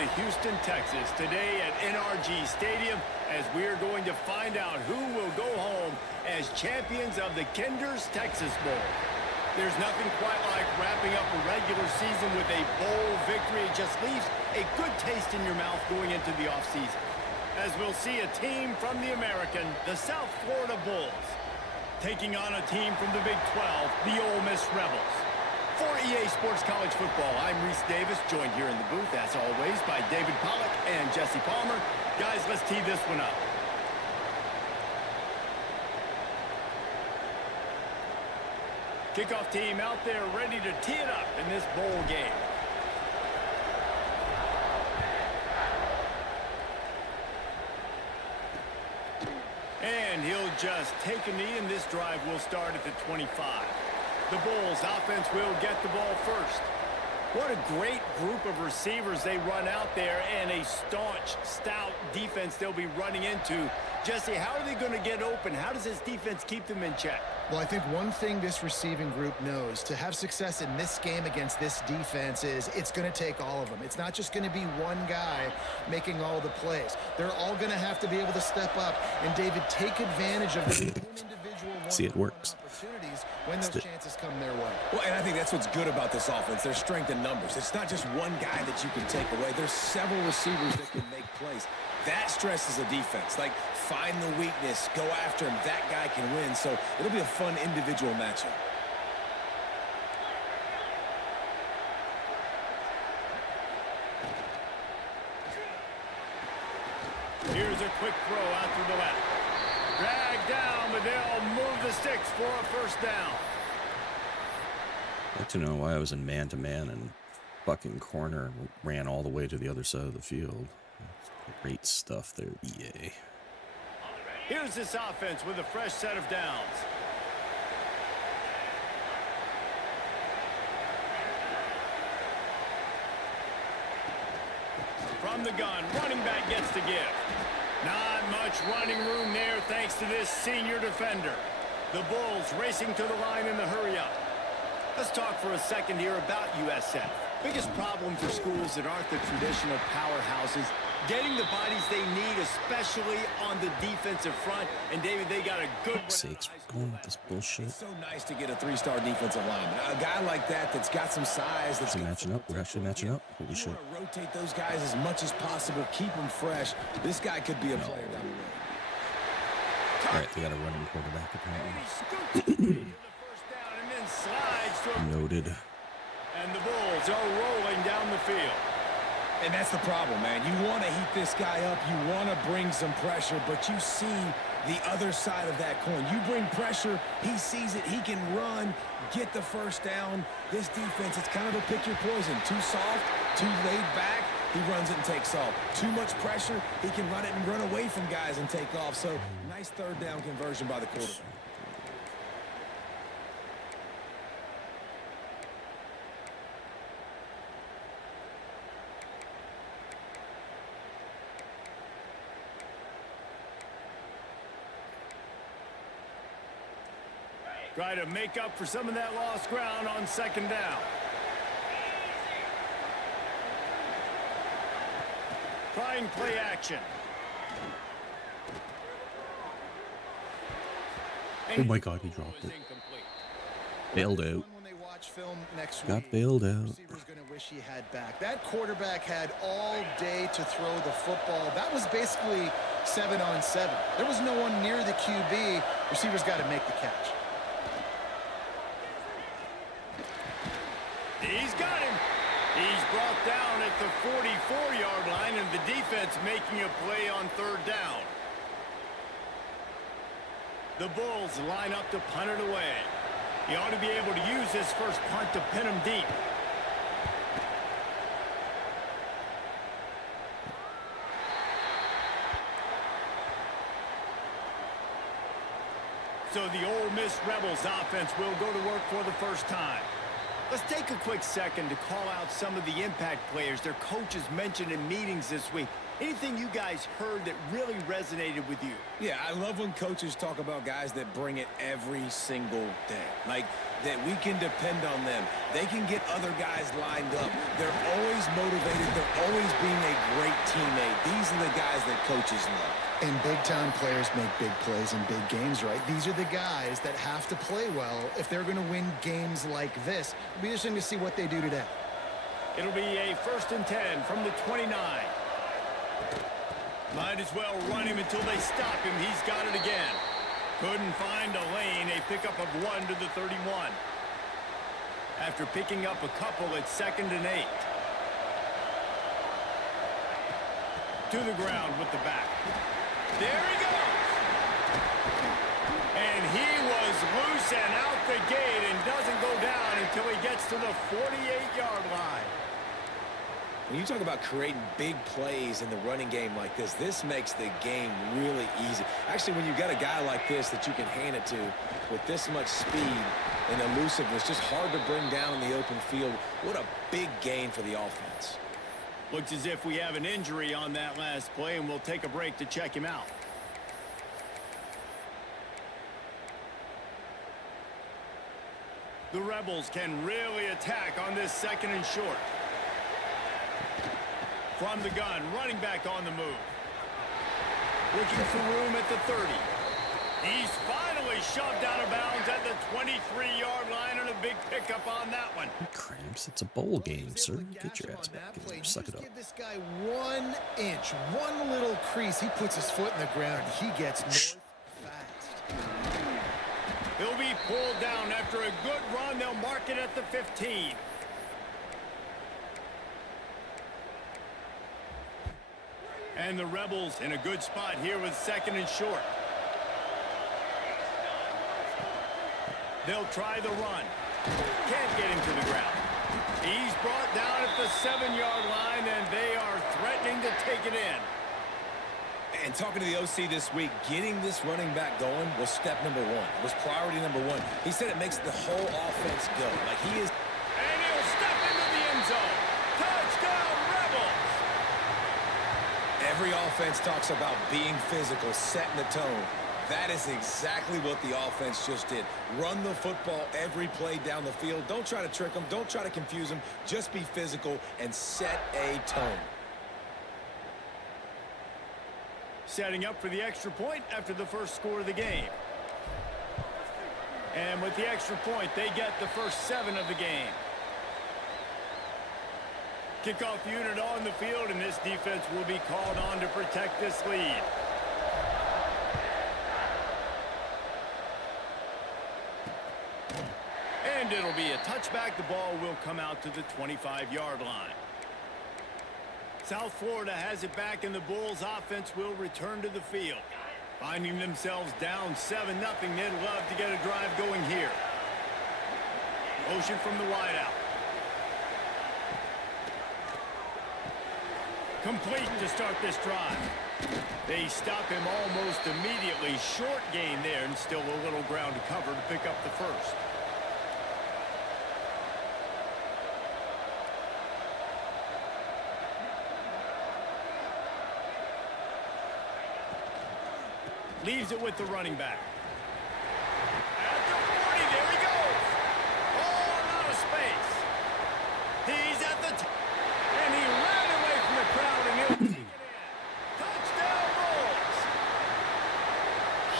to Houston, Texas, today at NRG Stadium, as we're going to find out who will go home as champions of the Kinder's Texas Bowl. There's nothing quite like wrapping up a regular season with a bowl victory. It just leaves a good taste in your mouth going into the offseason. As we'll see a team from the American, the South Florida Bulls, taking on a team from the Big 12, the Ole Miss Rebels. For EA Sports College Football, I'm Reese Davis, joined here in the booth, as always, by David Pollack and Jesse Palmer. Guys, let's tee this one up. Kickoff team out there ready to tee it up in this bowl game. And he'll just take a knee, and this drive will start at the 25. The Bulls offense will get the ball first. What a great group of receivers they run out there, and a staunch, stout defense they'll be running into. Jesse, how are they going to get open? How does this defense keep them in check? Well, I think one thing this receiving group knows to have success in this game against this defense is it's going to take all of them. It's not just going to be one guy making all the plays. They're all going to have to be able to step up and, David, take advantage of the individual See, it works. opportunities when those chances come their way. Well, and I think that's what's good about this offense. There's strength in numbers. It's not just one guy that you can take away. There's several receivers that can make plays. That stresses a defense. Like, find the weakness, go after him. That guy can win. So it'll be a fun individual matchup. Here's a quick throw out to the left. Dragged down, but they'll move the sticks for a first down. I'd like to know why I was in man-to-man and fucking corner ran all the way to the other side of the field. That's great stuff there, EA. Here's this offense with a fresh set of downs. From the gun, running back gets the give. Not much running room there thanks to this senior defender. The Bulls racing to the line in the hurry-up. Let's talk for a second here about USF. Biggest problem for schools that aren't the traditional powerhouses, getting the bodies they need, especially on the defensive front. And, David, they got a good one. Sakes, we're going with this bullshit. It's so nice to get a three-star defensive lineman. A guy like that's got some size. That's matching up. We're actually matching up. Holy shit. You want to rotate those guys as much as possible. Keep them fresh. This guy could be a player down the road. All right, they got a running quarterback apparently. Noted. And the Bulls are rolling down the field. And that's the problem, man. You want to heat this guy up. You want to bring some pressure, but you see the other side of that coin. You bring pressure, he sees it, he can run, get the first down. This defense, it's kind of a pick your poison. Too soft, too laid back, he runs it and takes off. Too much pressure, he can run it and run away from guys and take off. So, nice third down conversion by the quarterback. Try to make up for some of that lost ground on second down. Trying play action. Oh my God, he dropped it. Bailed out. When they watch film next Got week, bailed out. the receiver's going to wish he had back. That quarterback had all day to throw the football. That was basically 7-on-7. There was no one near the QB. Receiver's got to make the catch. He's got him. He's brought down at the 44-yard line, and the defense making a play on third down. The Bulls line up to punt it away. He ought to be able to use this first punt to pin him deep. So the Ole Miss Rebels offense will go to work for the first time. Let's take a quick second to call out some of the impact players their coaches mentioned in meetings this week. Anything you guys heard that really resonated with you? Yeah, I love when coaches talk about guys that bring it every single day. Like, that we can depend on them. They can get other guys lined up. They're always motivated. They're always being a great teammate. These are the guys that coaches love. And big-time players make big plays in big games, right? These are the guys that have to play well if they're going to win games like this. It'll be interesting to see what they do today. It'll be a 1st and 10 from the 29. Might as well run him until they stop him. He's got it again. Couldn't find a lane. A pickup of 1 to the 31. After picking up a couple, it's 2nd and 8. To the ground with the back. There he goes. And he was loose and out the gate and doesn't go down until he gets to the 48-yard line. When you talk about creating big plays in the running game like this, this makes the game really easy. Actually, when you've got a guy like this that you can hand it to with this much speed and elusiveness, just hard to bring down in the open field, what a big gain for the offense. Looks as if we have an injury on that last play, and we'll take a break to check him out. The Rebels can really attack on this 2nd and short. From the gun, running back on the move. Looking for room at the 30. He's finally shoved out of bounds at the 23-yard line, and a big pickup on that one. Cramps, it's a bowl game, sir. Get your ass back in there. Suck it up. Give this guy 1 inch, one little crease. He puts his foot in the ground, and he gets north fast. He'll be pulled down after a good run. They'll mark it at the 15. And the Rebels in a good spot here with 2nd and short. They'll try the run. Can't get him to the ground. He's brought down at the 7-yard line, and they are threatening to take it in. And talking to the OC this week, getting this running back going was step number 1. It was priority number 1. He said it makes the whole offense go. Like he is. And he'll step into the end zone. Touchdown, Rebels! Every offense talks about being physical, setting the tone. That is exactly what the offense just did. Run the football every play down the field. Don't try to trick them. Don't try to confuse them. Just be physical and set a tone. Setting up for the extra point after the first score of the game. And with the extra point, they get the first 7 of the game. Kickoff unit on the field, and this defense will be called on to protect this lead. And it'll be a touchback. The ball will come out to the 25-yard line. South Florida has it back, and the Bulls offense will return to the field. Finding themselves down 7-0, they'd love to get a drive going here. Motion from the wideout. Complete to start this drive. They stop him almost immediately. Short gain there, and still a little ground to cover to pick up the first. Leaves it with the running back. At the 40, there he goes. All out of space. He's at the and he ran away from the crowd, and he'll take it in. Touchdown, Bulls.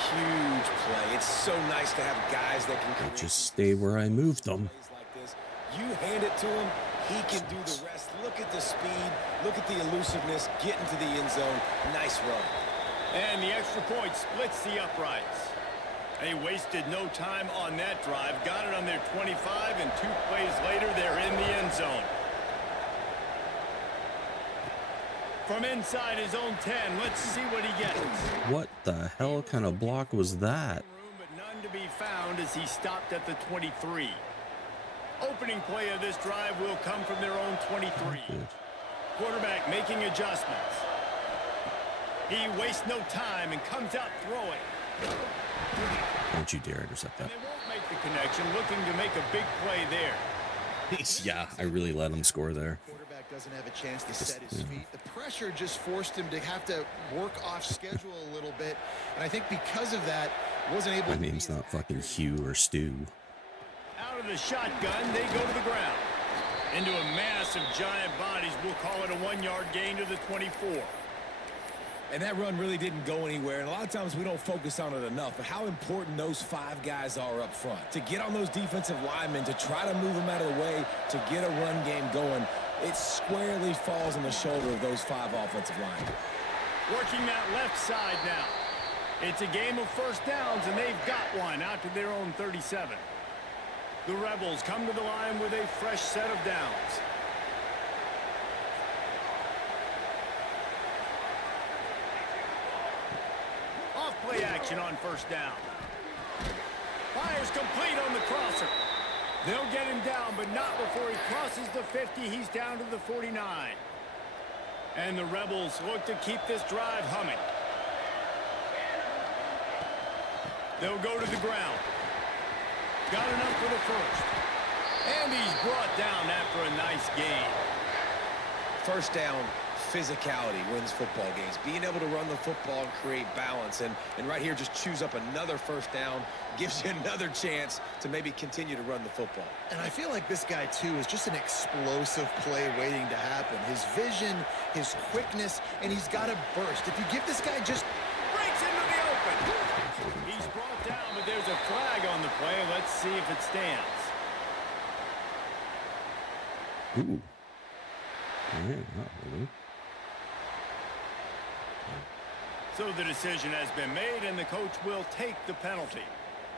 Huge play. It's so nice to have guys that can Just stay where I moved them. like this. You hand it to him, he can do the rest. Look at the speed. Look at the elusiveness. Get into the end zone. Nice run. And the extra point splits the uprights. They wasted no time on that drive. Got it on their 25, and 2 plays later, they're in the end zone. From inside his own 10, let's see what he gets. What the hell kind of block was that? Room, but none to be found as he stopped at the 23. Opening play of this drive will come from their own 23. Good. Quarterback making adjustments. He wastes no time and comes out throwing. Don't you dare intercept that. And they won't make the connection, looking to make a big play there. Yeah, I really let him score there. Quarterback doesn't have a chance to set his feet. The pressure just forced him to have to work off schedule a little bit. And I think because of that, wasn't able My to name's not fucking Hugh or Stu. Out of the shotgun, they go to the ground. Into a mass of giant bodies, we'll call it a 1-yard gain to the 24. And that run really didn't go anywhere. And a lot of times we don't focus on it enough. But how important those 5 guys are up front. To get on those defensive linemen, to try to move them out of the way, to get a run game going, it squarely falls on the shoulder of those 5 offensive linemen. Working that left side now. It's a game of first downs, and they've got one out to their own 37. The Rebels come to the line with a fresh set of downs. Off-play action on first down. Fires complete on the crosser. They'll get him down, but not before he crosses the 50. He's down to the 49. And the Rebels look to keep this drive humming. They'll go to the ground. Got enough for the first. And he's brought down after a nice gain. First down, physicality wins football games. Being able to run the football and create balance. And right here, just choose up another first down. Gives you another chance to maybe continue to run the football. And I feel like this guy, too, is just an explosive play waiting to happen. His vision, his quickness, and he's got a burst. If you give this guy just... Breaks into the open. He's brought down, but there's a flag on the play. Let's see if it stands. Ooh. Yeah, not really. So the decision has been made, and the coach will take the penalty.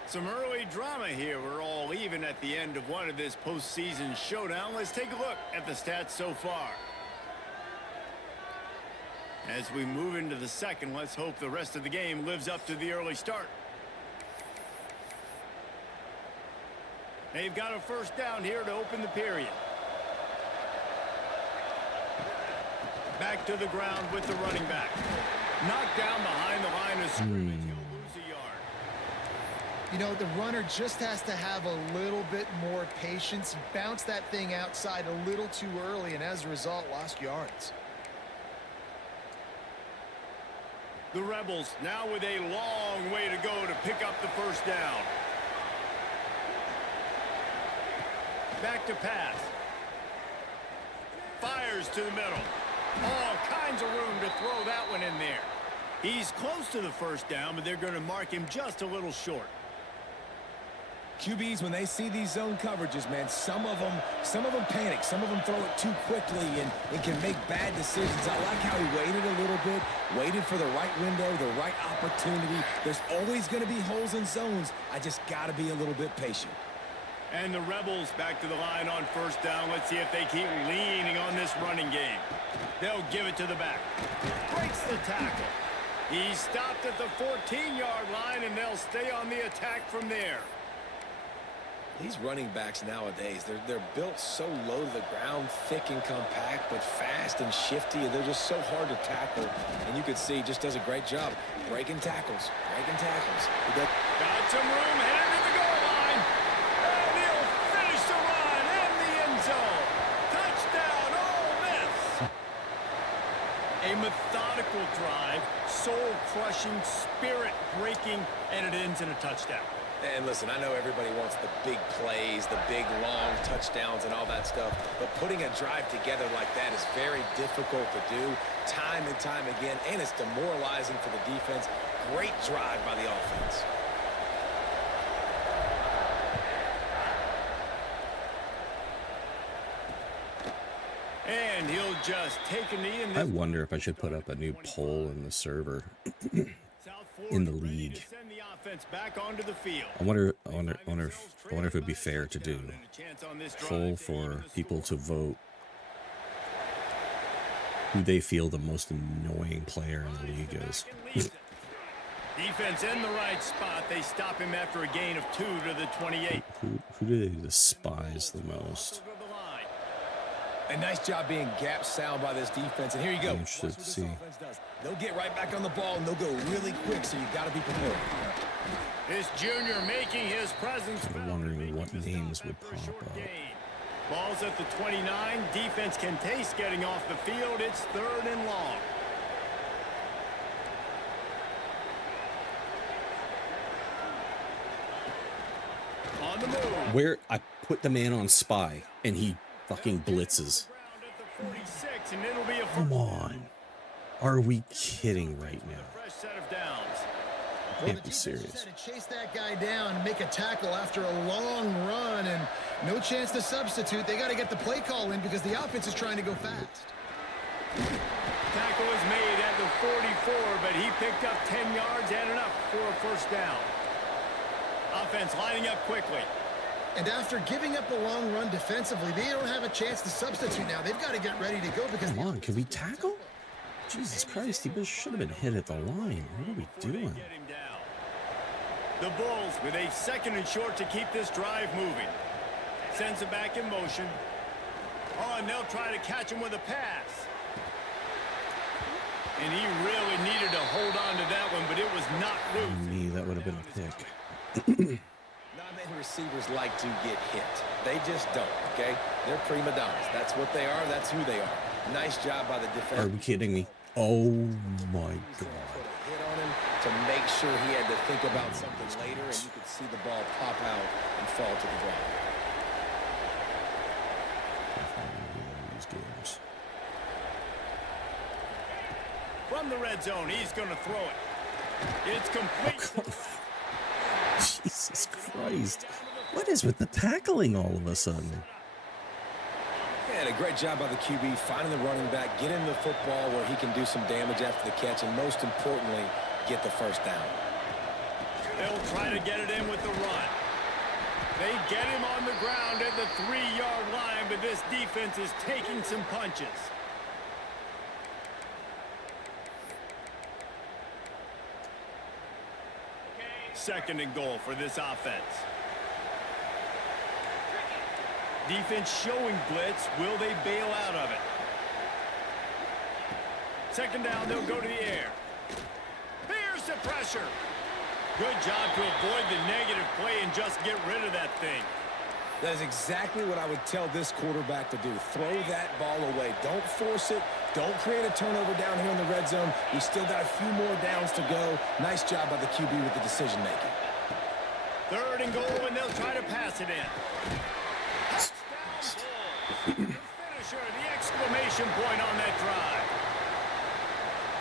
Some early drama here. We're all even at the end of one of this postseason showdown. Let's take a look at the stats so far. As we move into the second, let's hope the rest of the game lives up to the early start. They've got a first down here to open the period. Back to the ground with the running back. Knocked down behind the line of scrimmage. He'll lose a yard. You know, the runner just has to have a little bit more patience. He bounced that thing outside a little too early, and as a result, lost yards. The Rebels now with a long way to go to pick up the first down. Back to pass. Fires to the middle. All kinds of room to throw that one in there. He's close to the first down, but they're going to mark him just a little short. QBs, when they see these zone coverages, man, some of them panic. Some of them throw it too quickly and can make bad decisions. I like how he waited a little bit, waited for the right window, the right opportunity. There's always going to be holes in zones. I just got to be a little bit patient. And the Rebels back to the line on first down. Let's see if they keep leaning on this running game. They'll give it to the back. Breaks the tackle. He stopped at the 14-yard line, and they'll stay on the attack from there. These running backs nowadays, they're built so low to the ground, thick and compact, but fast and shifty. They're just so hard to tackle. And you can see he just does a great job breaking tackles. Got some room headed to the goal line. And he'll finish the run in the end zone. Touchdown, Ole Miss. A methodical drive, soul-crushing, spirit-breaking, and it ends in a touchdown. And listen, I know everybody wants the big plays, the big, long touchdowns and all that stuff, but putting a drive together like that is very difficult to do time and time again, and it's demoralizing for the defense. Great drive by the offense. And he'll just take a knee in this. I wonder if I should put up a new poll in the server in the league. Back onto the field. I wonder if it'd be fair to do a poll for people to vote who they feel the most annoying player in the league is. Defense in the right spot. They stop him after a gain of 2 to the 28. Who do they despise the most? A nice job being gap sound by this defense. And here you go. I'm interested to see. They'll get right back on the ball, and they'll go really quick, so you got to be prepared. This junior making his presence. I'm wondering what names would pop up. Ball's at the 29. Defense can taste getting off the field. It's 3rd and long. On the move. Where I put the man on spy and he fucking blitzes. 46, and it'll be a Come on. Are we kidding right now? fresh set of downs. Can't be serious. Had to chase that guy down and make a tackle after a long run, and no chance to substitute. They got to get the play call in because the offense is trying to go fast. Tackle was made at the 44, but he picked up 10 yards and enough for a first down. Offense lining up quickly. And after giving up a long run defensively, they don't have a chance to substitute now. They've got to get ready to go because... Come on, can we tackle? Jesus Christ, he should have been hit at the line. What are we doing? The Bulls with a 2nd and short to keep this drive moving. Sends it back in motion. Oh, and they'll try to catch him with a pass. And he really needed to hold on to that one, but it was not loose. Me, that would have been a pick. Not many receivers like to get hit. They just don't, okay? They're prima donnas. That's what they are. That's who they are. Nice job by the defense. Are we kidding me? Oh, my God. Put a hit on him to make sure he had to think about something later, and you could see the ball pop out and fall to the ground. These games. From the red zone, he's going to throw it. It's complete. Jesus Christ. What is with the tackling all of a sudden? And a great job by the QB finding the running back, getting the football where he can do some damage after the catch, and most importantly, get the first down. They'll try to get it in with the run. They get him on the ground at the 3-yard line, but this defense is taking some punches. Second and goal for this offense. Defense showing blitz. Will they bail out of it? Second down, they'll go to the air. Here's the pressure. Good job to avoid the negative play and just get rid of that thing. That is exactly what I would tell this quarterback to do. Throw that ball away. Don't force it. Don't create a turnover down here in the red zone. We still got a few more downs to go. Nice job by the QB with the decision-making. Third and goal, and they'll try to pass it in. The finisher, the exclamation point on that drive.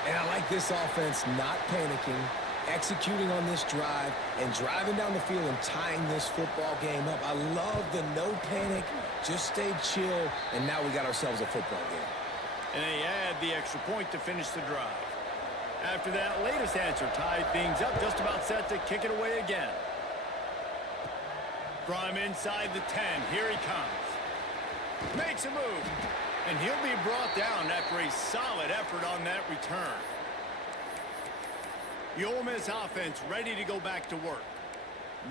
And I like this offense not panicking, executing on this drive, and driving down the field and tying this football game up. I love the no panic, just stay chill, and now we got ourselves a football game. And they add the extra point to finish the drive. After that latest answer tied things up, just about set to kick it away again. From inside the 10, here he comes. Makes a move, and he'll be brought down after a solid effort on that return. The Ole Miss offense ready to go back to work.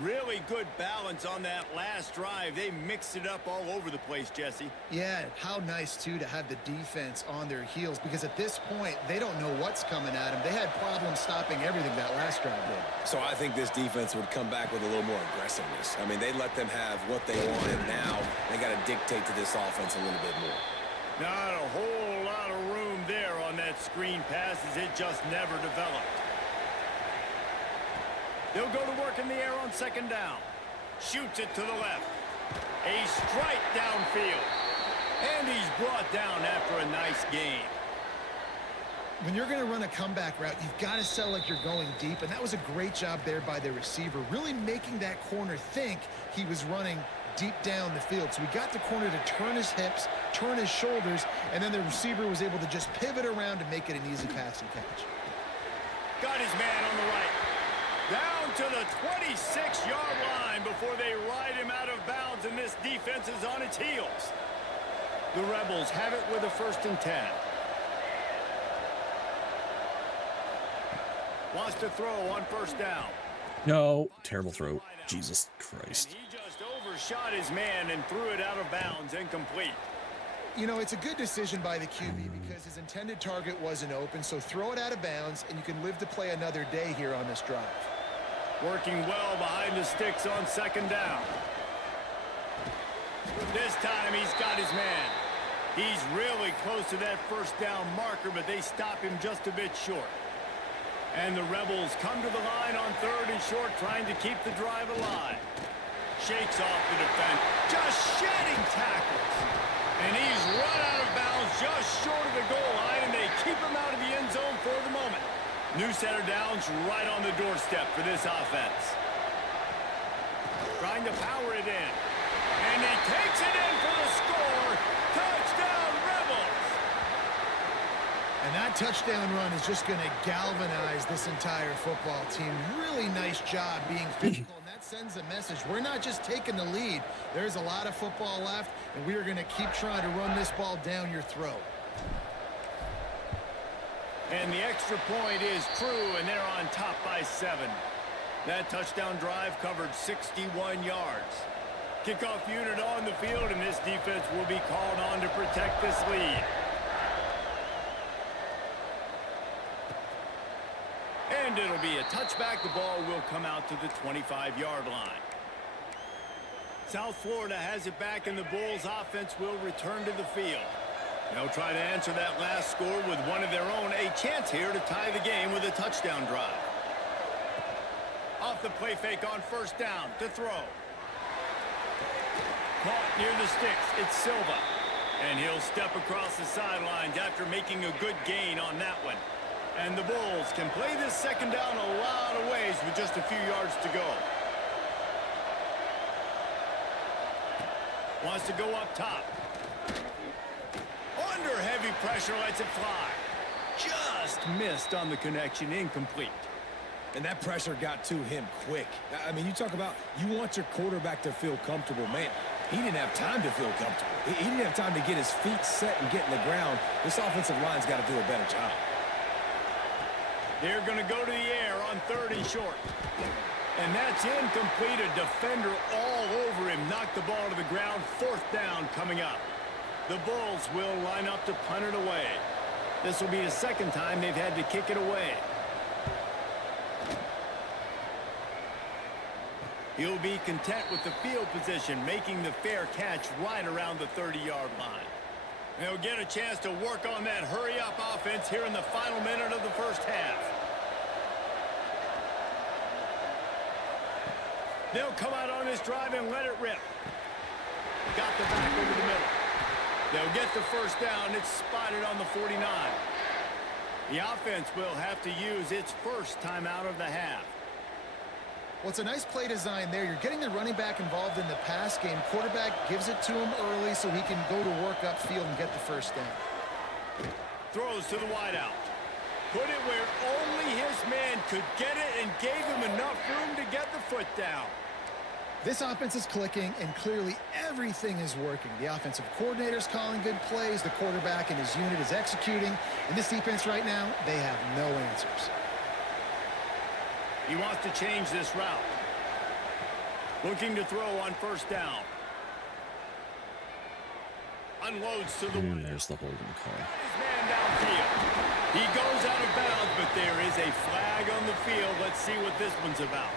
Really good balance on that last drive. They mixed it up all over the place, Jesse. Yeah, how nice, too, to have the defense on their heels, because at this point, they don't know what's coming at them. They had problems stopping everything that last drive did. So I think this defense would come back with a little more aggressiveness. I mean, they let them have what they wanted. Now they got to dictate to this offense a little bit more. Not a whole lot of room there on that screen pass as it just never developed. They'll go to work in the air on second down. Shoots it to the left. A strike downfield. And he's brought down after a nice game. When you're going to run a comeback route, you've got to sell like you're going deep, and that was a great job there by the receiver, really making that corner think he was running deep down the field. So we got the corner to turn his hips, turn his shoulders, and then the receiver was able to just pivot around to make it an easy pass and catch. Got his man on the right. Down to the 26-yard line before they ride him out of bounds, and this defense is on its heels. The Rebels have it with a 1st and 10. Wants to throw on first down. No, terrible throw. Jesus Christ. And he just overshot his man and threw it out of bounds, incomplete. You know, it's a good decision by the QB because his intended target wasn't open, so throw it out of bounds, and you can live to play another day here on this drive. Working well behind the sticks on second down. This time he's got his man. He's really close to that first down marker, but they stop him just a bit short. And the Rebels come to the line on 3rd and short, trying to keep the drive alive. Shakes off the defense, just shedding tackles. And he's run out of bounds just short of the goal line, and they keep him out of the end zone for the moment. New set of downs right on the doorstep for this offense. Trying to power it in. And he takes it in for the score. Touchdown, Rebels! And that touchdown run is just going to galvanize this entire football team. Really nice job being physical, and that sends a message. We're not just taking the lead. There's a lot of football left, and we are going to keep trying to run this ball down your throat. And the extra point is true, and they're on top by 7. That touchdown drive covered 61 yards. Kickoff unit on the field, and this defense will be called on to protect this lead. And it'll be a touchback. The ball will come out to the 25-yard line. South Florida has it back, and the Bulls offense will return to the field. They'll try to answer that last score with one of their own. A chance here to tie the game with a touchdown drive. Off the play fake on 1st down to throw. Caught near the sticks. It's Silva. And he'll step across the sidelines after making a good gain on that one. And the Bulls can play this 2nd down a lot of ways with just a few yards to go. Wants to go up top. Under heavy pressure, lets it fly. Just missed on the connection, incomplete. And that pressure got to him quick. I mean, you talk about you want your quarterback to feel comfortable. Man, he didn't have time to feel comfortable. He didn't have time to get his feet set and get in the ground. This offensive line's got to do a better job. They're going to go to the air on 3rd and short. And that's incomplete. A defender all over him. Knocked the ball to the ground. 4th down coming up. The Bulls will line up to punt it away. This will be the 2nd time they've had to kick it away. He'll be content with the field position, making the fair catch right around the 30-yard line. They'll get a chance to work on that hurry-up offense here in the final minute of the 1st half. They'll come out on this drive and let it rip. Got the back over the middle. They'll get the 1st down. It's spotted on the 49. The offense will have to use its first timeout of the half. Well, it's a nice play design there. You're getting the running back involved in the pass game. Quarterback gives it to him early so he can go to work upfield and get the 1st down. Throws to the wideout. Put it where only his man could get it and gave him enough room to get the foot down. This offense is clicking, and clearly everything is working. The offensive coordinator's calling good plays. The quarterback and his unit is executing. And this defense right now, they have no answers. He wants to change this route. Looking to throw on 1st down. Unloads to the And there's the holding call. his man downfield. He goes out of bounds, but there is a flag on the field. Let's see what this one's about.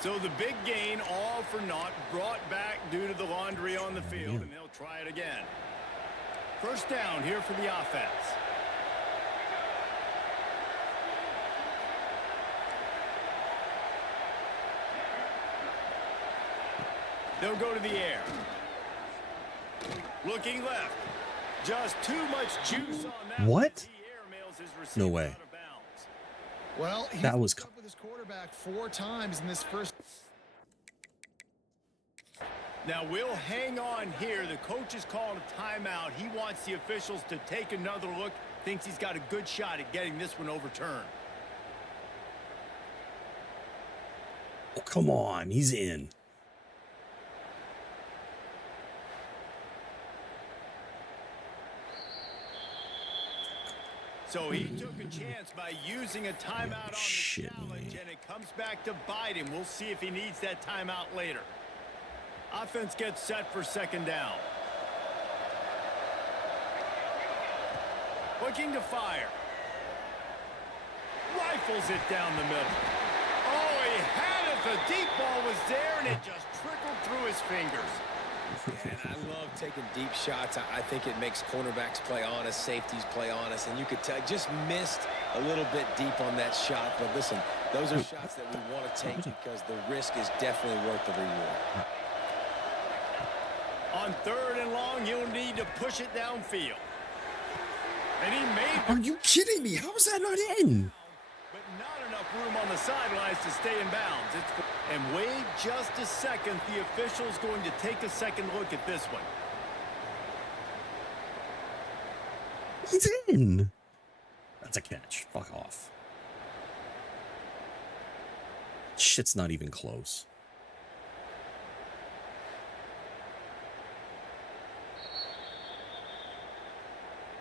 So the big gain, all for naught, brought back due to the laundry on the field, and they'll try it again. 1st down here for the offense. They'll go to the air. Looking left. Just too much juice on that. What? He airmails his receiver No way. out of bounds. Well, he's That was up with his quarterback 4 times in this first. Now we'll hang on here. The coach is calling a timeout. He wants the officials to take another look. Thinks he's got a good shot at getting this one overturned. Oh, come on. He's in. So he took a chance by using a timeout on the shit challenge, me. and it comes back to bite him. We'll see if he needs that timeout later. Offense gets set for 2nd down. Looking to fire. Rifles rifles it down the middle. Oh, he had it. The deep ball was there, and it just trickled through his fingers. Man, I love taking deep shots. I think it makes cornerbacks play honest, safeties play honest, and you could tell just missed a little bit deep on that shot. But listen, those are shots that we want to take because the risk is definitely worth the reward. On 3rd and long, you'll need to push it downfield. And he made... Are you kidding me? How is that not in? But not enough room on the sidelines to stay in bounds. And wait just a second. The official's going to take a second look at this one. He's in. That's a catch. Fuck off. Shit's not even close.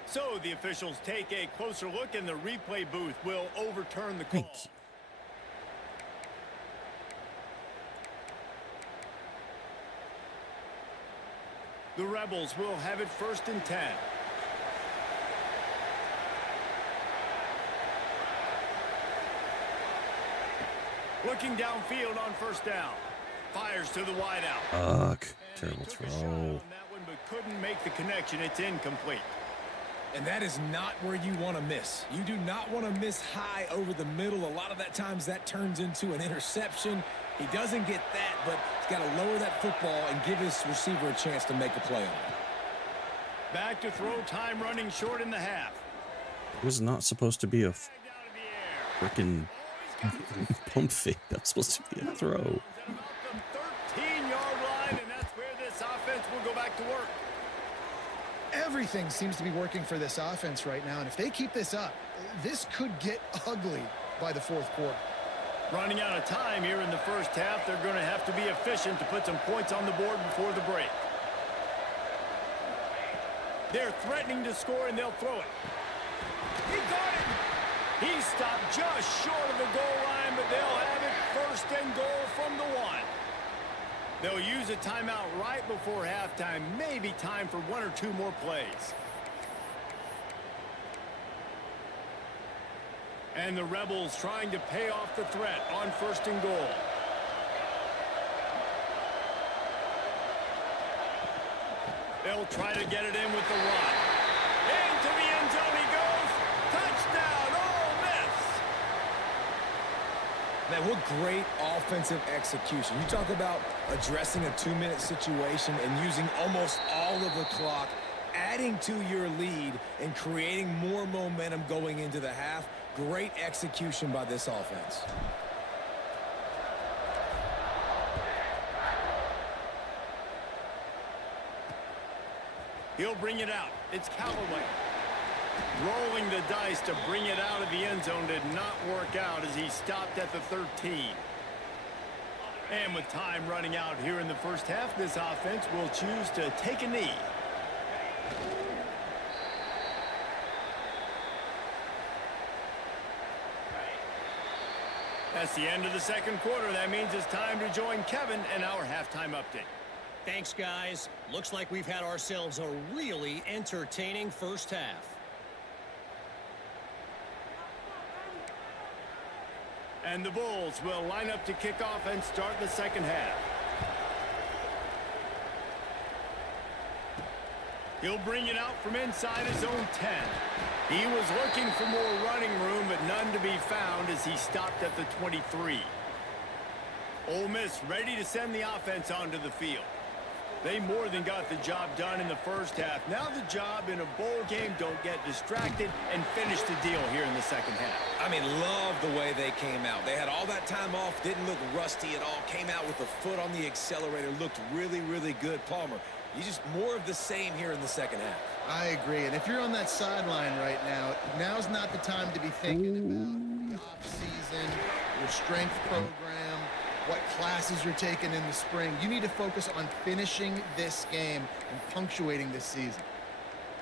So the officials take a closer look, and the replay booth will overturn the call. The Rebels will have it 1st and 10. Looking downfield on 1st down. Fires to the wideout. Fuck. Terrible throw. That one, but couldn't make the connection. It's incomplete. And that is not where you want to miss. You do not want to miss high over the middle. A lot of that times that turns into an interception. He doesn't get that, but he's got to lower that football and give his receiver a chance to make a play on it. Back to throw, time running short in the half. It was not supposed to be a freaking pump fake. That was supposed to be a throw. About the 13-yard line, and that's where this offense will go back to work. Everything seems to be working for this offense right now, and if they keep this up, this could get ugly by the 4th quarter. Running out of time here in the 1st half, they're going to have to be efficient to put some points on the board before the break. They're threatening to score, and they'll throw it. He got it! He stopped just short of the goal line, but they'll have it 1st and goal from the 1. They'll use a timeout right before halftime. Maybe time for 1 or 2 more plays. And the Rebels trying to pay off the threat on 1st and goal. They'll try to get it in with the run. Into the end zone he goes. Touchdown, Ole Miss. Man, what great offensive execution. You talk about addressing a 2-minute situation and using almost all of the clock, adding to your lead and creating more momentum going into the half. Great execution by this offense. He'll bring it out. It's Callaway. Rolling the dice to bring it out of the end zone did not work out as he stopped at the 13. And with time running out here in the 1st half, this offense will choose to take a knee. That's the end of the 2nd quarter. That means it's time to join Kevin in our halftime update. Thanks, guys. Looks like we've had ourselves a really entertaining 1st half. And the Bulls will line up to kick off and start the 2nd half. He'll bring it out from inside his own 10. He was looking for more running room, but none to be found as he stopped at the 23. Ole Miss ready to send the offense onto the field. They more than got the job done in the 1st half. Now the job in a bowl game, don't get distracted and finish the deal here in the 2nd half. I mean, love the way they came out. They had all that time off, didn't look rusty at all, came out with the foot on the accelerator, looked really, really good. Palmer, you just more of the same here in the 2nd half. I agree, and if you're on that sideline right now, now's not the time to be thinking about the offseason, your strength program, what classes you're taking in the spring. You need to focus on finishing this game and punctuating this season.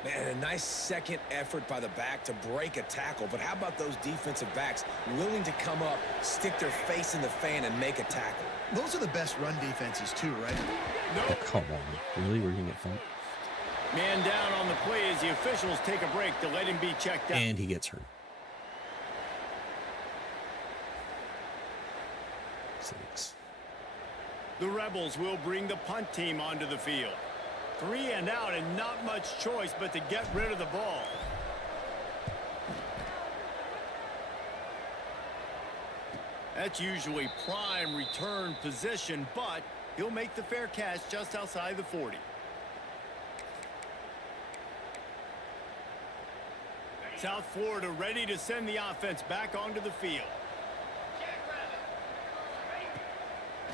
Man, a nice second effort by the back to break a tackle, but how about those defensive backs willing to come up, stick their face in the fan, and make a tackle? Those are the best run defenses too, right? Oh, come on. Really? We're going to get fun? Man down on the play as the officials take a break to let him be checked out. And he gets hurt. sakes. The Rebels will bring the punt team onto the field. 3 and out and not much choice but to get rid of the ball. That's usually prime return position, but he'll make the fair catch just outside the 40. South Florida ready to send the offense back onto the field.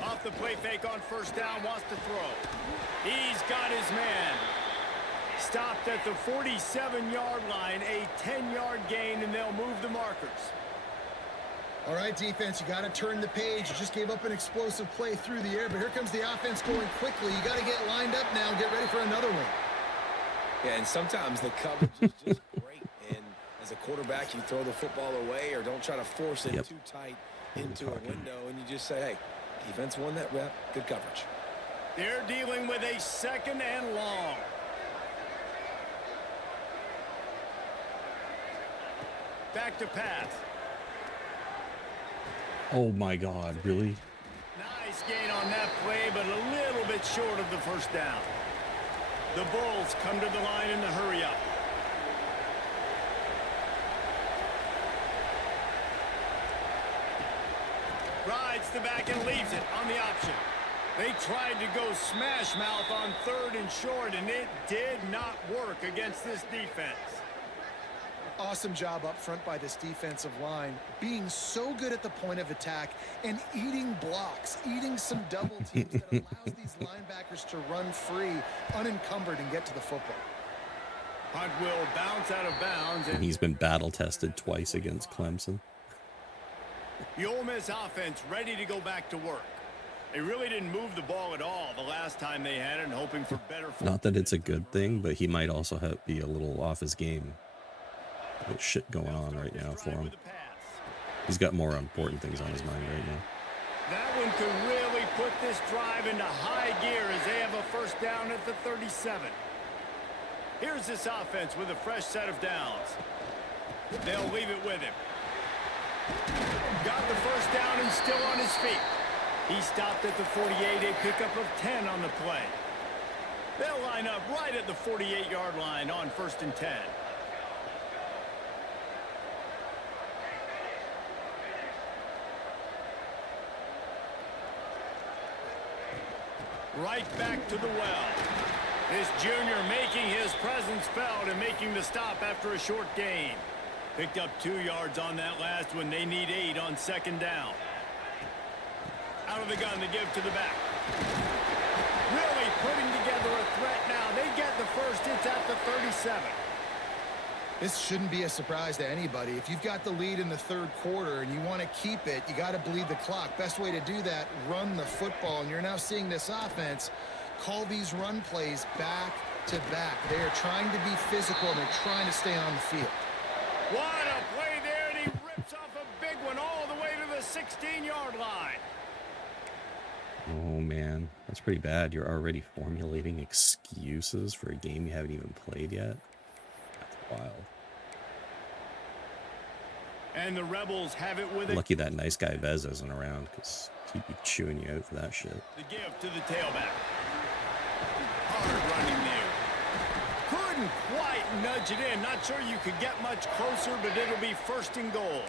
Off the play fake on first down, wants to throw. He's got his man. Stopped at the 47-yard line, a 10-yard gain, and they'll move the markers. All right, defense, you got to turn the page. You just gave up an explosive play through the air, but here comes the offense going quickly. You got to get lined up now and get ready for another one. Yeah, and sometimes the coverage is just great. And as a quarterback, you throw the football away or don't try to force it too tight into a window, and you just say, hey, defense won that rep. Good coverage. They're dealing with a 2nd and long. Back to pass. Oh my God, really? Nice gain on that play, but a little bit short of the first down. The Bulls come to the line in the hurry up. Rides the back and leaves it on the option. They tried to go smash mouth on 3rd and short, and it did not work against this defense. Awesome job up front by this defensive line, being so good at the point of attack and eating blocks, eating some double teams that allows these linebackers to run free, unencumbered, and get to the football. Hunt will bounce out of bounds. And he's been battle tested twice against Clemson. The Ole Miss offense ready to go back to work. They really didn't move the ball at all the last time they had it, and hoping for better. Not that it's a good thing, but he might also be a little off his game. There's shit going on right now for him. He's got more important things on his mind right now. That one could really put this drive into high gear as they have a first down at the 37. Here's this offense with a fresh set of downs. They'll leave it with him. Got the first down and still on his feet. He stopped at the 48, a pickup of 10 on the play. They'll line up right at the 48-yard line on 1st and 10. Right back to the well. This junior making his presence felt and making the stop after a short gain. Picked up 2 yards on that last one. They need 8 on 2nd down. Out of the gun to give to the back. Really putting together a threat now. They get the first. It's at the 37. This shouldn't be a surprise to anybody. If you've got the lead in the 3rd quarter and you want to keep it, you got to bleed the clock. Best way to do that, run the football. And you're now seeing this offense call these run plays back to back. They are trying to be physical, and they're trying to stay on the field. What a play there, and he rips off a big one all the way to the 16-yard line. Oh man, that's pretty bad. You're already formulating excuses for a game you haven't even played yet. That's wild. And the Rebels have it with it. Lucky that nice guy Vez isn't around, because he'd be chewing you out for that shit. The give to the tailback. Hard running there. Couldn't quite nudge it in. Not sure you could get much closer, but it'll be 1st and goal.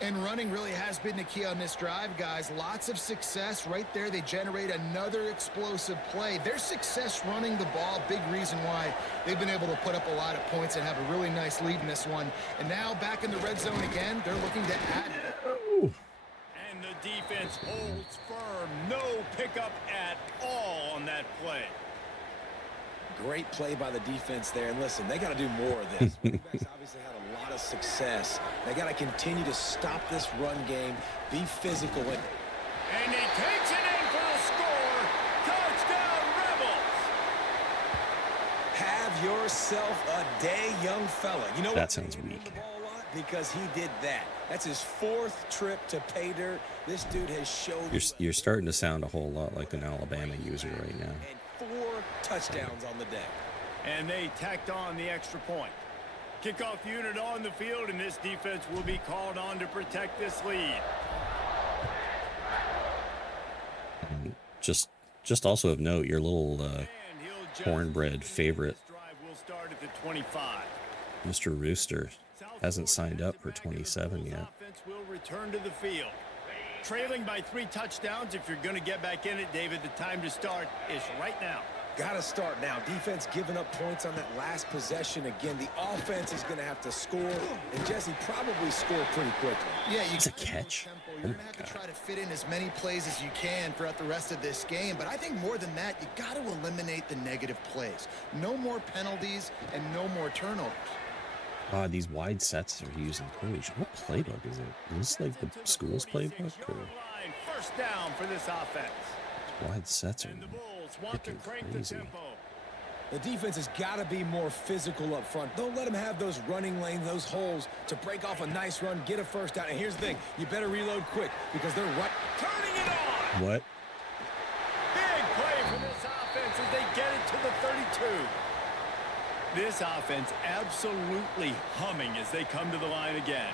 And running really has been the key on this drive, guys. Lots of success right there. They generate another explosive play. Their success running the ball, big reason why they've been able to put up a lot of points and have a really nice lead in this one. And now back in the red zone again, they're looking to add. And the defense holds firm. No pickup at all on that play. Great play by the defense there. And listen, they got to do more of this. Running backs obviously had a lot of success. They got to continue to stop this run game, be physical. And he takes it in for the score. Touchdown, Rebels. Have yourself a day, young fella. You know that what? Sounds weak. The ball a lot because he did that. That's his 4th trip to pay dirt. This dude has showed. You're starting to sound a whole lot like an Alabama user right now. And 4 touchdowns on the day. And they tacked on the extra point. Kickoff unit on the field, and this defense will be called on to protect this lead. Just also of note, your little cornbread favorite, Mr. Rooster, hasn't signed up for 27 yet. Will return to the field. Trailing by 3 touchdowns. If you're going to get back in it, David, the time to start is right now. Got to start now. Defense giving up points on that last possession. Again, the offense is going to have to score, and Jesse probably score pretty quickly. Yeah, it's a catch. You're going to have to try to fit in as many plays as you can throughout the rest of this game. But I think more than that, you got to eliminate the negative plays. No more penalties and no more turnovers. These wide sets are using. Holy shit, what playbook is it? Is this like the school's playbook? Or? First down for this offense. Wide sets are freaking crazy. The defense has got to be more physical up front. Don't let them have those running lanes, those holes to break off a nice run, get a first down. And here's the thing, you better reload quick because they're right. Turning it on. What? Big play for this offense as they get it to the 32. This offense absolutely humming as they come to the line again.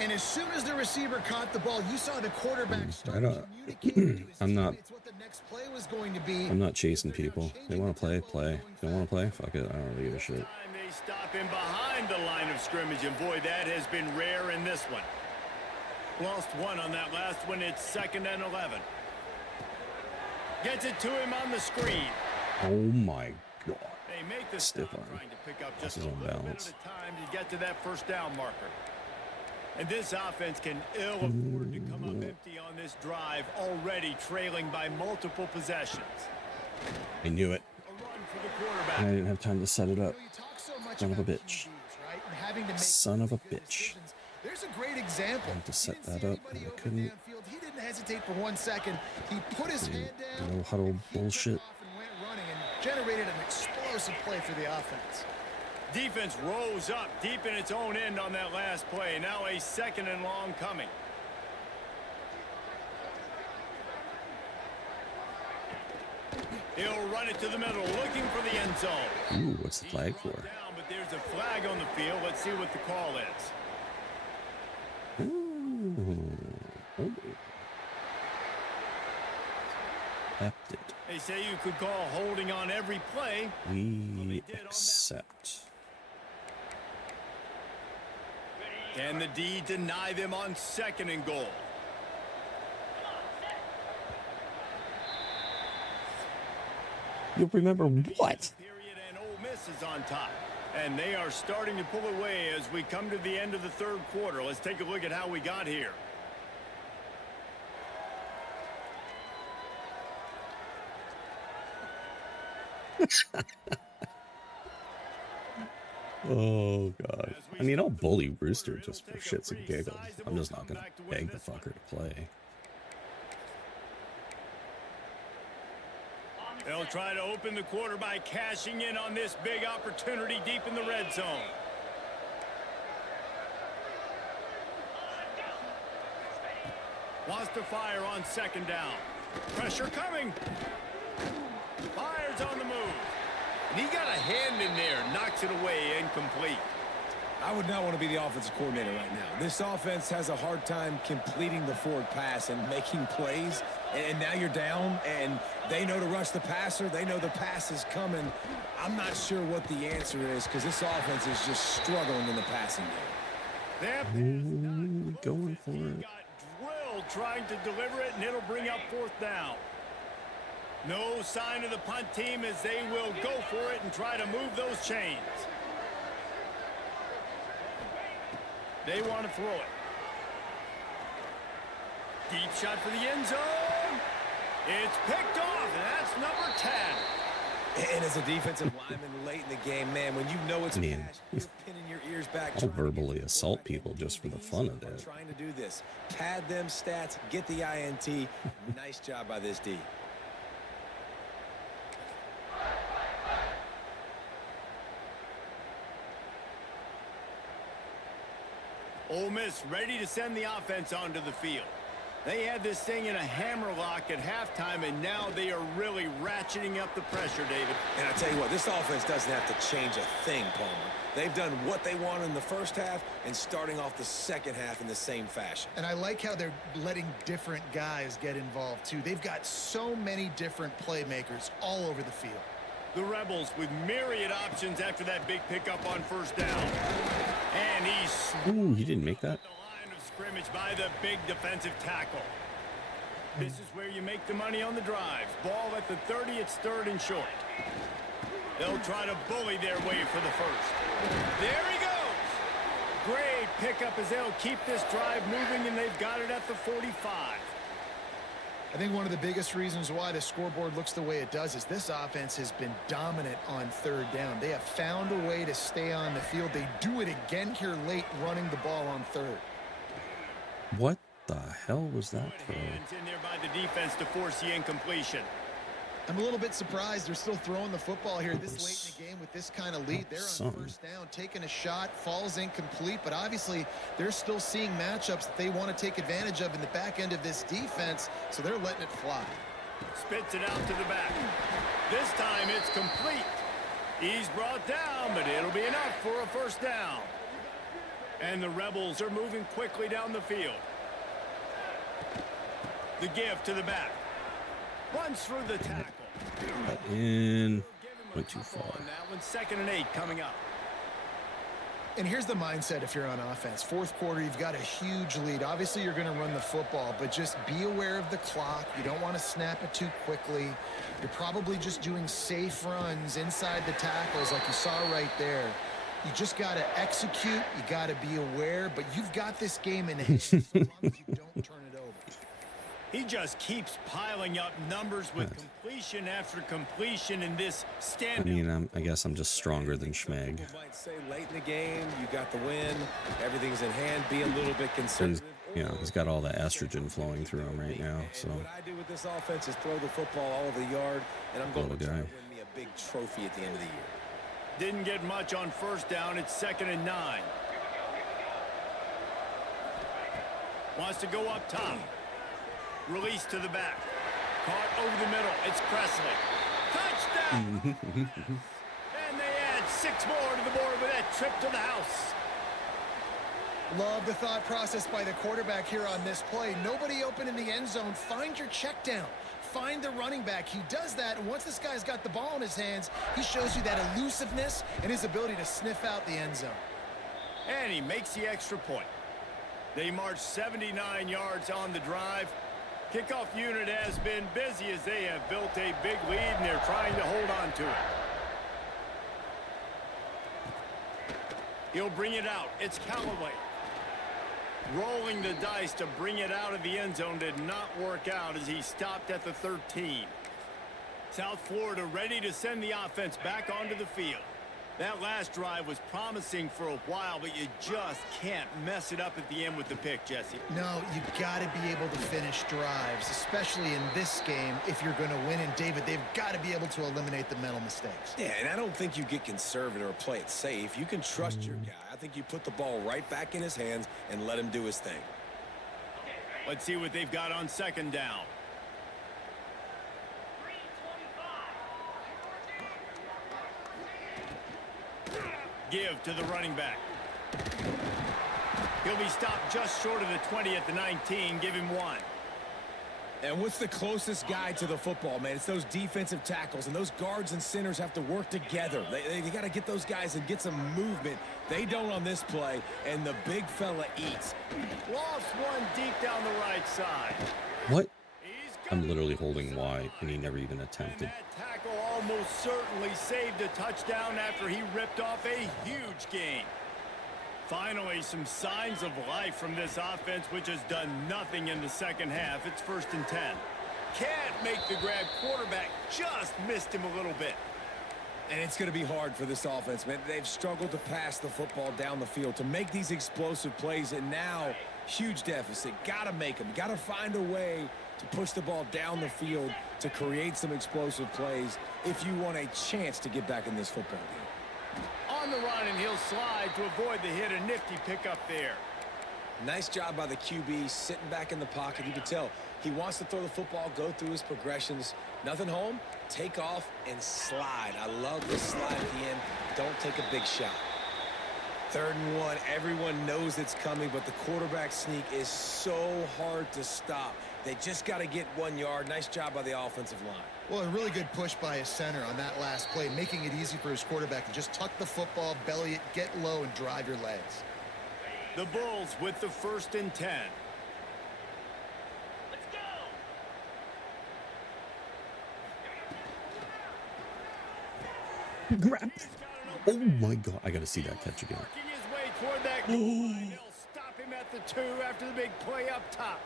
And as soon as the receiver caught the ball, you saw the quarterback start communicating to his teammates what the next play was going to be. I'm not chasing people. They want to play, play. Don't want to play? Fuck it. I don't really give a shit. They stop him behind the line of scrimmage, and boy, that has been rare in this one. Lost one on that last one. It's 2nd and 11. Gets it to him on the screen. Oh my God. They make the stiff stop, arm. trying to pick up just a on little balance. bit of time to get to that first down marker. And this offense can ill afford to come up empty on this drive, already trailing by multiple possessions. I knew it. A run for the quarterback. I didn't have time to set it up. You talk so much Son of a about bitch. QBs, right? And having to make Son of a good bitch. decisions. There's a great example. I had to set He didn't that see up, anybody and I open couldn't. downfield. He didn't hesitate for 1 second. He put his head down. No huddle he bullshit. took off and went running and generated an explosive play for the offense. Defense rose up deep in its own end on that last play. Now a 2nd and long coming. He'll run it to the middle, looking for the end zone. Ooh, what's the flag for? Down, but there's a flag on the field. Let's see what the call is. Ooh. Oh. Accepted. They say you could call holding on every play. We accept. Can the D deny them on 2nd and goal? You'll remember what? Period, and Ole Miss is on top. And they are starting to pull away as we come to the end of the 3rd quarter. Let's take a look at how we got here. Oh, God. I mean, I'll bully Rooster just for shits and giggles. I'm just not going to beg the fucker to play. They'll try to open the quarter by cashing in on this big opportunity deep in the red zone. Wants to fire on 2nd down. Pressure coming. Fires on the move. And he got a hand in there, knocks it away, incomplete. I would not want to be the offensive coordinator right now. This offense has a hard time completing the forward pass and making plays. And now you're down, and they know to rush the passer. They know the pass is coming. I'm not sure what the answer is because this offense is just struggling in the passing game. Ooh, going for it. Got drilled trying to deliver it, and it'll bring up 4th down. No sign of the punt team as they will go for it and try to move those chains. They want to throw it. Deep shot for the end zone. It's picked off, and that's number 10. And as a defensive lineman late in the game, man, when you know it's Man, pass, you're pinning your ears back. I'll verbally assault people just for the fun of it. Trying to do this. Pad them stats, get the INT. Nice job by this D. Ole Miss ready to send the offense onto the field. They had this thing in a hammerlock at halftime, and now they are really ratcheting up the pressure, David. And I tell you what, this offense doesn't have to change a thing, Palmer. They've done what they wanted in the first half and starting off the second half in the same fashion. And I like how they're letting different guys get involved, too. They've got so many different playmakers all over the field. The Rebels with myriad options after that big pickup on first down. And he's... Ooh, he didn't make that. Scrimmage by the big defensive tackle. This is where you make the money on the drives. Ball at the 30, it's third and short. They'll try to bully their way for the first. There he goes. Great pickup as they'll keep this drive moving, and they've got it at the 45. I think one of the biggest reasons why the scoreboard looks the way it does is this offense has been dominant on third down. They have found a way to stay on the field. They do it again here late, running the ball on third. What the hell was that throw? Hands in there by the defense to force the incompletion. I'm a little bit surprised they're still throwing the football here this late in the game with this kind of lead. They're on first down, taking a shot, falls incomplete, but obviously they're still seeing matchups that they want to take advantage of in the back end of this defense, so they're letting it fly. Spits it out to the back. This time it's complete. He's brought down, but it'll be enough for a first down. And the Rebels are moving quickly down the field. The give to the back. Runs through the tackle. In. Went too far. That one's 2nd and 8 coming up. And here's the mindset if you're on offense. Fourth quarter, you've got a huge lead. Obviously, you're going to run the football, but just be aware of the clock. You don't want to snap it too quickly. You're probably just doing safe runs inside the tackles like you saw right there. You just got to execute. You got to be aware, but you've got this game in hand so long as you don't turn it over. He just keeps piling up numbers with completion after completion in this stand. I mean, I guess I'm just stronger than Schmeg. People might say late in the game, you got the win, everything's in hand, be a little bit conservative. You know, he's got all the estrogen flowing through him right now. So what I do with this offense is throw the football all over the yard, and I'm going to try to win me a big trophy at the end of the year. Didn't get much on first down. It's 2nd and 9. Wants to go up top. Release to the back. Caught over the middle. It's Presley. Touchdown! And they add 6 more to the board with that trip to the house. Love the thought process by the quarterback here on this play. Nobody open in the end zone. Find your check down. Find the running back. He does that, and once this guy's got the ball in his hands, he shows you that elusiveness and his ability to sniff out the end zone. And he makes the extra point. They march 79 yards on the drive. Kickoff unit has been busy as they have built a big lead, and they're trying to hold on to it. He'll bring it out. It's Callaway. Rolling the dice to bring it out of the end zone did not work out as he stopped at the 13. South Florida ready to send the offense back onto the field. That last drive was promising for a while, but you just can't mess it up at the end with the pick, Jesse. No, you got to be able to finish drives, especially in this game if you're going to win. And, David, they've got to be able to eliminate the mental mistakes. Yeah, and I don't think you get conservative or play it safe. You can trust your guy. I think you put the ball right back in his hands and let him do his thing. Let's see what they've got on 2nd down. Give to the running back. He'll be stopped just short of the 20 at the 19. Give him 1. And what's the closest guy to the football, man? It's those defensive tackles, and those guards and centers have to work together. They got to get those guys and get some movement. They don't on this play, and the big fella eats. Lost one deep down the right side. What? I'm literally holding Y, and he never even attempted. And that tackle almost certainly saved a touchdown after he ripped off a huge gain. Finally, some signs of life from this offense, which has done nothing in the second half. It's 1st and 10. Can't make the grab. Quarterback just missed him a little bit. And it's going to be hard for this offense, man. They've struggled to pass the football down the field to make these explosive plays, and now huge deficit. Got to make them. Got to find a way to push the ball down the field to create some explosive plays if you want a chance to get back in this football game. On the run, and he'll slide to avoid the hit. A nifty pickup there. Nice job by the QB sitting back in the pocket. You can tell he wants to throw the football, go through his progressions. Nothing home, take off, and slide. I love the slide at the end. Don't take a big shot. 3rd and 1. Everyone knows it's coming, but the quarterback sneak is so hard to stop. They just got to get 1 yard. Nice job by the offensive line. Well, a really good push by his center on that last play, making it easy for his quarterback to just tuck the football, belly it, get low, and drive your legs. The Bulls with the 1st and 10. Let's go. Grab. Oh my God. I got to see that catch again. Working his way toward that goal line. They'll stop him at the 2 after the big play up top.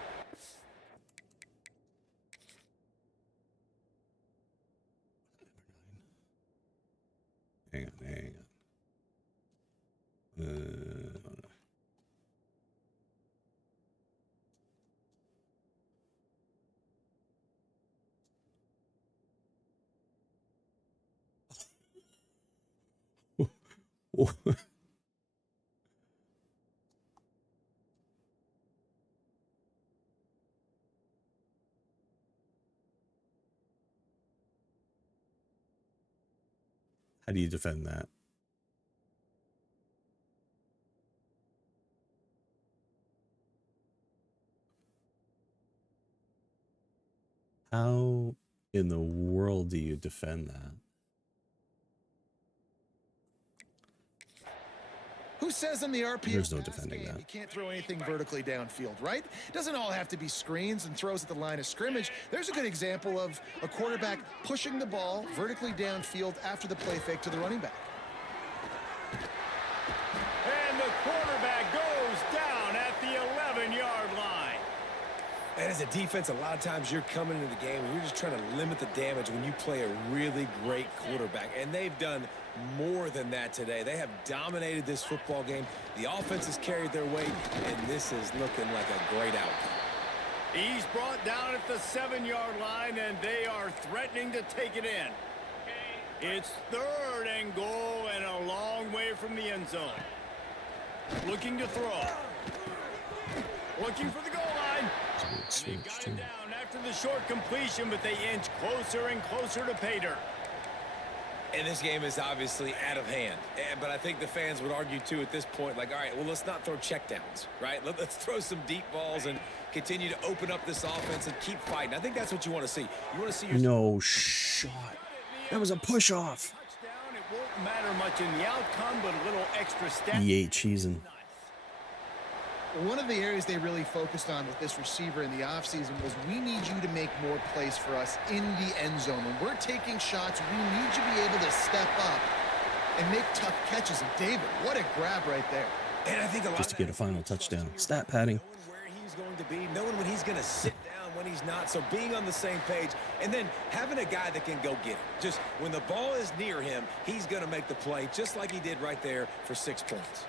Hang on. How do you defend that? How in the world do you defend that? Who says in the RPM There's no pass defending game that. you can't throw anything vertically downfield, right? It doesn't all have to be screens and throws at the line of scrimmage. There's a good example of a quarterback pushing the ball vertically downfield after the play fake to the running back. And the quarterback goes down at the 11-yard line. And as a defense, a lot of times you're coming into the game and you're just trying to limit the damage when you play a really great quarterback. And they've done more than that today. They have dominated this football game. The offense has carried their weight, and this is looking like a great outcome. He's brought down at the 7-yard line, and they are threatening to take it in. It's 3rd and goal and a long way from the end zone. Looking to throw. Looking for the goal line. And they got him down after the short completion, but they inch closer and closer to pay dirt. And this game is obviously out of hand. But I think the fans would argue, too, at this point, like, all right, well, let's not throw checkdowns, right? Let's throw some deep balls and continue to open up this offense and keep fighting. I think that's what you want to see. You want to see your... No shot. That was a push-off. Touchdown. It won't matter much in the outcome, but a little extra step. He ate cheesing. One of the areas they really focused on with this receiver in the offseason was we need you to make more plays for us in the end zone. When we're taking shots, we need you to be able to step up and make tough catches. And David, what a grab right there. And I think a lot Just to get a final touchdown. Stat padding. knowing where he's going to be, knowing when he's going to sit down, when he's not. So being on the same page, and then having a guy that can go get it. Just when the ball is near him, he's going to make the play, just like he did right there for 6 points.